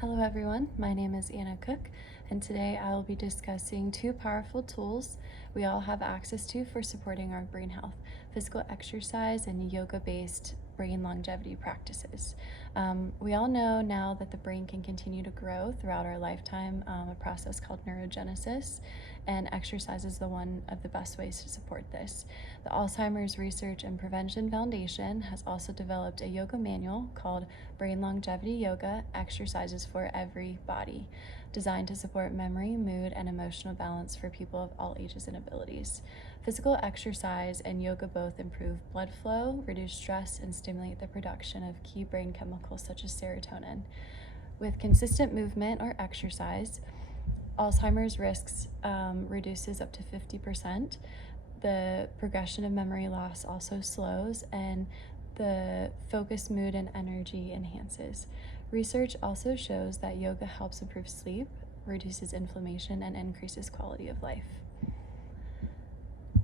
Hello everyone, my name is Anna Cook, and today I will be discussing two powerful tools we all have access to for supporting our brain health: physical exercise and yoga-based brain longevity practices. We all know now that the brain can continue to grow throughout our lifetime, a process called neurogenesis, and exercise is one of the best ways to support this. The Alzheimer's Research and Prevention Foundation has also developed a yoga manual called Brain Longevity Yoga: Exercises for Every Body, designed to support memory, mood, and emotional balance for people of all ages and abilities. Physical exercise and yoga both improve blood flow, reduce stress, and stimulate the production of key brain chemicals such as serotonin. With consistent movement or exercise, Alzheimer's risks reduces up to 50%. The progression of memory loss also slows, and the focus, mood, and energy enhances. Research also shows that yoga helps improve sleep, reduces inflammation, and increases quality of life.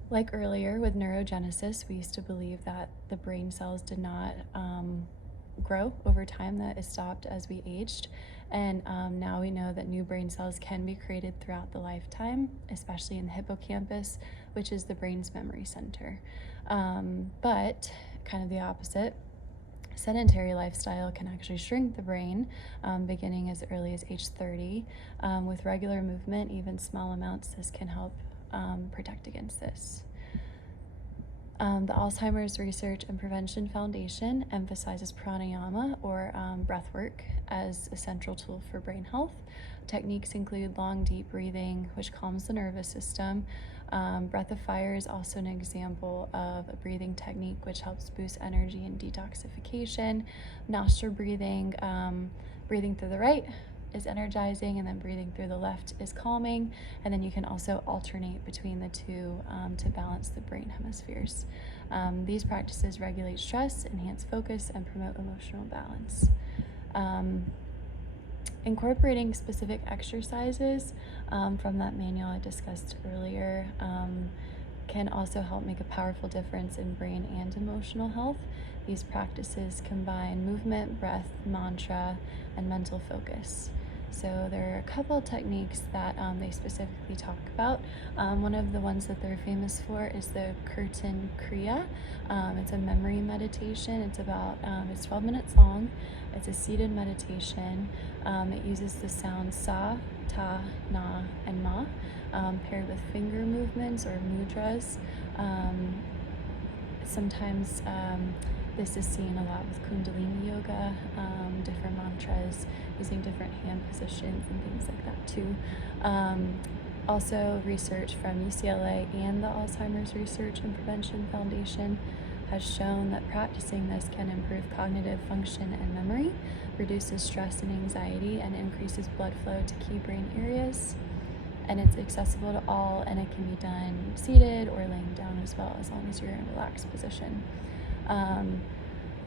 Like earlier with neurogenesis, we used to believe that the brain cells did not grow over time, that it stopped as we aged. And now we know that new brain cells can be created throughout the lifetime, especially in the hippocampus, which is the brain's memory center. But kind of the opposite, sedentary lifestyle can actually shrink the brain, beginning as early as age 30. With regular movement, even small amounts, this can help protect against this. The Alzheimer's Research and Prevention Foundation emphasizes pranayama, or breath work, as a central tool for brain health. Techniques include long, deep breathing, which calms the nervous system. Breath of fire is also an example of a breathing technique which helps boost energy and detoxification. Nostril breathing, breathing through the right is energizing, and then breathing through the left is calming. And then you can also alternate between the two to balance the brain hemispheres. These practices regulate stress, enhance focus, and promote emotional balance. Incorporating specific exercises from that manual I discussed earlier can also help make a powerful difference in brain and emotional health. These practices combine movement, breath, mantra, and mental focus. So there are a couple techniques that they specifically talk about. One of the ones that they're famous for is the Kirtan Kriya. It's a memory meditation. It's 12 minutes long. It's a seated meditation. It uses the sounds sa, ta, na, and ma, paired with finger movements or mudras. Sometimes this is seen a lot with Kundalini yoga, different mantras, using different hand positions and things like that too. Also, research from UCLA and the Alzheimer's Research and Prevention Foundation has shown that practicing this can improve cognitive function and memory, reduces stress and anxiety, and increases blood flow to key brain areas. And it's accessible to all, and it can be done seated or laying down as well, as long as you're in a relaxed position.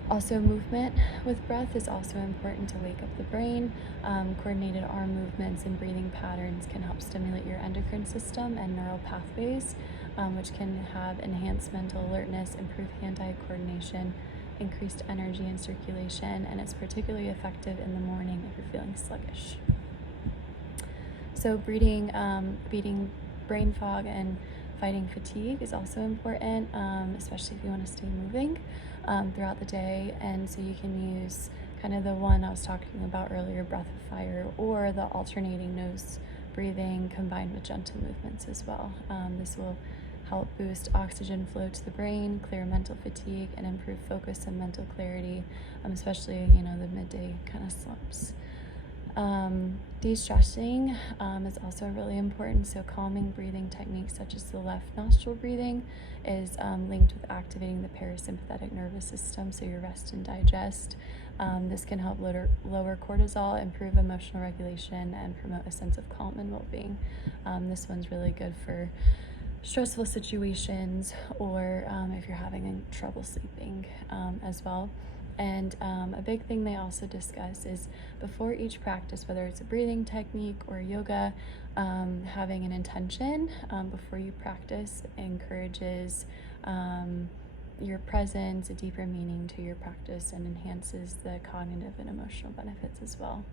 Also, movement with breath is also important to wake up the brain. Coordinated arm movements and breathing patterns can help stimulate your endocrine system and neural pathways, which can have enhanced mental alertness, improved hand-eye coordination, increased energy and circulation, and it's particularly effective in the morning if you're feeling sluggish. So beating brain fog and fighting fatigue is also important, especially if you want to stay moving throughout the day. And so you can use kind of the one I was talking about earlier, breath of fire, or the alternating nose breathing combined with gentle movements as well. This will help boost oxygen flow to the brain, clear mental fatigue, and improve focus and mental clarity, especially, the midday kind of slumps. De-stressing is also really important. So calming breathing techniques such as the left nostril breathing is linked with activating the parasympathetic nervous system, so your rest and digest. This can help lower cortisol, improve emotional regulation, and promote a sense of calm and well-being. This one's really good for stressful situations, or if you're having trouble sleeping as well. And a big thing they also discuss is before each practice, whether it's a breathing technique or yoga, having an intention before you practice encourages your presence, a deeper meaning to your practice, and enhances the cognitive and emotional benefits as well.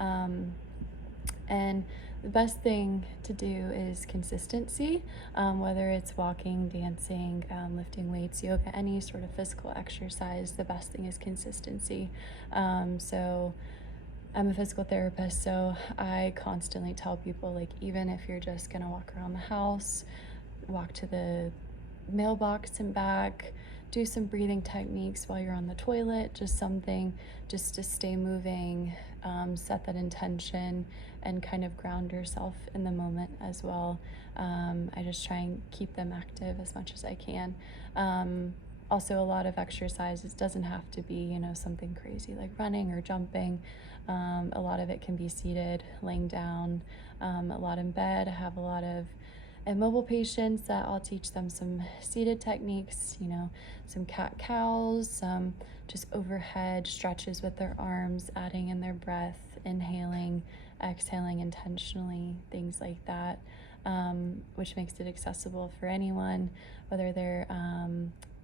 And the best thing to do is consistency, whether it's walking, dancing, lifting weights, yoga, any sort of physical exercise. The best thing is consistency. So I'm a physical therapist, so I constantly tell people, like, even if you're just gonna walk around the house, walk to the mailbox and back, do some breathing techniques while you're on the toilet, just something just to stay moving, set that intention, and kind of ground yourself in the moment as well. I just try and keep them active as much as I can. Also, a lot of exercises doesn't have to be, something crazy like running or jumping. A lot of it can be seated, laying down, a lot in bed. I have a lot of immobile patients that I'll teach them some seated techniques, some cat cows, some just overhead stretches with their arms, adding in their breath, inhaling, exhaling intentionally, things like that, which makes it accessible for anyone, whether they're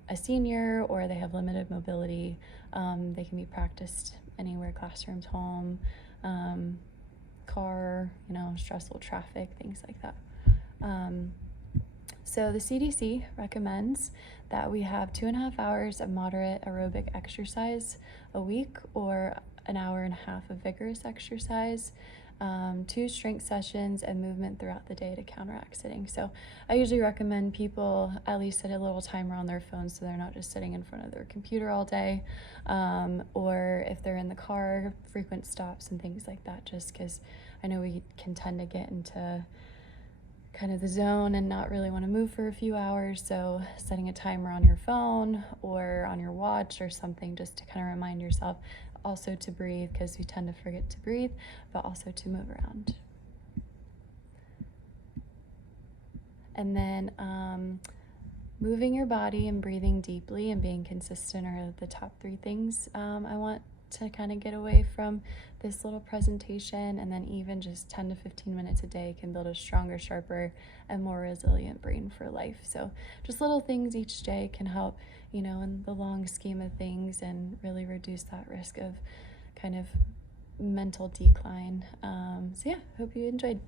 a senior or they have limited mobility. They can be practiced anywhere, classrooms, home, car, stressful traffic, things like that. So the CDC recommends that we have 2.5 hours of moderate aerobic exercise a week, or an hour and a half of vigorous exercise, 2 strength sessions, and movement throughout the day to counteract sitting. So I usually recommend people at least set a little timer on their phone so they're not just sitting in front of their computer all day, or if they're in the car, frequent stops and things like that, just because I know we can tend to get into kind of the zone and not really want to move for a few hours. So setting a timer on your phone or on your watch or something, just to kind of remind yourself also to breathe, because we tend to forget to breathe, but also to move around. And then moving your body and breathing deeply and being consistent are the top 3 things I want to kind of get away from this little presentation. And then even just 10 to 15 minutes a day can build a stronger, sharper, and more resilient brain for life. So just little things each day can help, in the long scheme of things, and really reduce that risk of kind of mental decline. So yeah, hope you enjoyed.